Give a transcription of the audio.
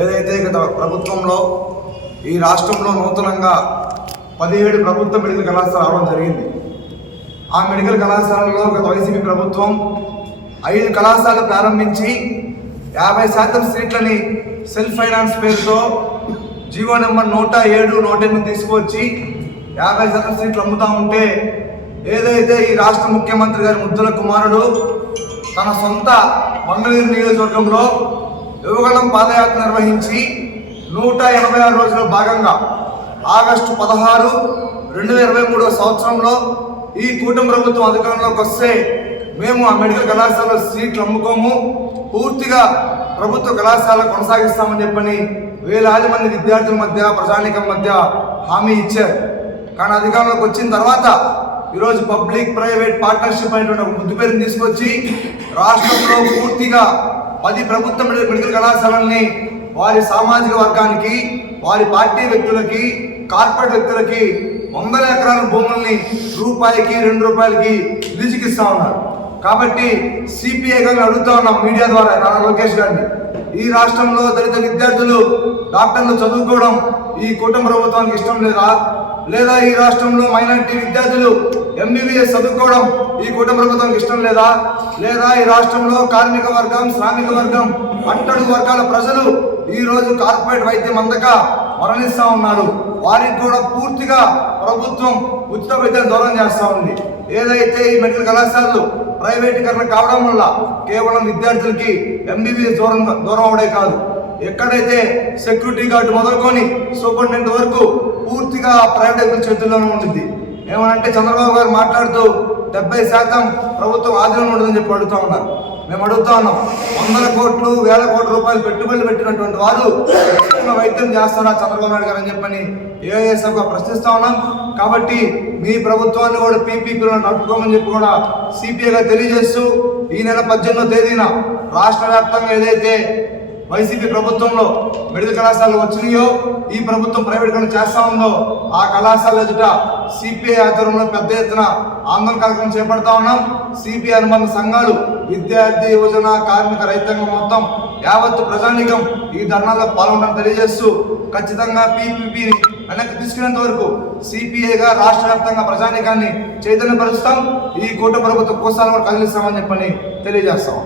ఏదైతే గత ప్రభుత్వంలో ఈ రాష్ట్రంలో నూతనంగా 17 ప్రభుత్వ మెడికల్ కళాశాల రావడం జరిగింది. ఆ మెడికల్ కళాశాలలో గత వైసీపీ ప్రభుత్వం 5 కళాశాలలు ప్రారంభించి 50% సీట్లని సెల్ఫ్ ఫైనాన్స్ పేరుతో జీవో నెంబర్ 107, 108 తీసుకొచ్చి 50% సీట్లు అమ్ముతా ఉంటే, ఏదైతే ఈ రాష్ట్ర ముఖ్యమంత్రి గారి ముద్దుల కుమారుడు తన సొంత మంగళగిరి నియోజకవర్గంలో యువగళం పాదయాత్ర నిర్వహించి 186 రోజుల భాగంగా ఆగస్టు 16, 2023 సంవత్సరంలో ఈ కూటమి ప్రభుత్వం అధికారంలోకి వస్తే మేము ఆ మెడికల్ కళాశాలలో సీట్లు అమ్ముకోము, పూర్తిగా ప్రభుత్వ కళాశాల కొనసాగిస్తామని చెప్పని వేలాది మంది విద్యార్థుల మధ్య, ప్రజానీకం మధ్య హామీ ఇచ్చారు. కానీ అధికారంలోకి వచ్చిన తర్వాత ఈరోజు పబ్లిక్ ప్రైవేట్ పార్ట్నర్షిప్ అనేటువంటి ఒక ముద్దు పేరుని తీసుకొచ్చి రాష్ట్రంలో పూర్తిగా 10 ప్రభుత్వ మెడికల్ కళాశాలల్ని వారి సామాజిక వర్గానికి, వారి పార్టీ వ్యక్తులకి, కార్పొరేట్ వ్యక్తులకి 100 ఎకరాల భూముల్ని రూపాయికి, 2 రూపాయలకి లీజుకి ఇస్తా ఉన్నారు. కాబట్టి సిపిఐ గారిని అడుగుతా ఉన్నాం మీడియా ద్వారా, నారా లోకేష్ గారిని, ఈ రాష్ట్రంలో దళిత విద్యార్థులు డాక్టర్లు చదువుకోవడం ఈ కూటమి ప్రభుత్వానికి ఇష్టం లేదా? లేదా ఈ రాష్ట్రంలో మైనారిటీ విద్యార్థులు MBBS చదువుకోవడం ఈ కూటమి ప్రభుత్వానికి ఇష్టం లేదా? లేదా ఈ రాష్ట్రంలో కార్మిక వర్గం, శ్రామిక వర్గం, అట్టడుగు వర్గాల ప్రజలు ఈ రోజు కార్పొరేట్ వైద్యం అందక మరణిస్తూ ఉన్నారు. వారికి కూడా పూర్తిగా ప్రభుత్వం ఉచిత వైద్యం దూరం చేస్తూ ఉంది. ఏదైతే ఈ మెడికల్ కళాశాలలు ప్రైవేటీకరణ కావడం వల్ల కేవలం విద్యార్థులకి MBBS దూరం అవడే కాదు, ఎక్కడైతే సెక్యూరిటీ గార్డు మొదలుకొని సూపరింటెండెంట్ వరకు పూర్తిగా ప్రైవేట్ చేతుల్లోనే ఉంటుంది. ఏమనంటే చంద్రబాబు గారు మాట్లాడుతూ 70% ప్రభుత్వం ఆధీనంలో ఉండదని చెప్పి అడుగుతూ ఉన్నారు. మేము అడుగుతా ఉన్నాం, 100 కోట్లు, 1000 కోట్ల రూపాయలు పెట్టుబడులు పెట్టినటువంటి వారు వైద్యం చేస్తారా చంద్రబాబు నాయుడు గారు అని చెప్పని ఏఐఎస్ఎఫ్గా ప్రశ్నిస్తా ఉన్నాం. కాబట్టి మీ ప్రభుత్వాన్ని కూడా PPPలో నడుపుకోమని చెప్పి కూడా సిపిఐగా తెలియజేస్తూ, ఈ నెల 18వ తేదీన రాష్ట్ర వ్యాప్తంగా ఏదైతే వైసీపీ ప్రభుత్వంలో మెడికల్ కళాశాలలు వచ్చినాయో, ఈ ప్రభుత్వం ప్రైవేటీకరణ చేస్తా ఉందో, ఆ కళాశాల ఎదుట సిపిఐ ఆధ్వర్యంలో పెద్ద ఎత్తున ఆందోళన కార్యక్రమం చేపడతా ఉన్నాం. సిపిఐ అనుబంధ సంఘాలు, విద్యార్థి, యువజన, కార్మిక, రైతాంగం మొత్తం యావత్తు ప్రజానీకం ఈ ధర్నాల్లో పాల్గొనడం తెలియజేస్తూ, ఖచ్చితంగా PPPని వెనక్కి తీసుకునేంత వరకు సిపిఐగా రాష్ట్ర వ్యాప్తంగా ప్రజానీకాన్ని చైతన్యపరుస్తాం. ఈ కూటమి ప్రభుత్వ కోసాలను కదిలిస్తామని చెప్పని తెలియజేస్తాం.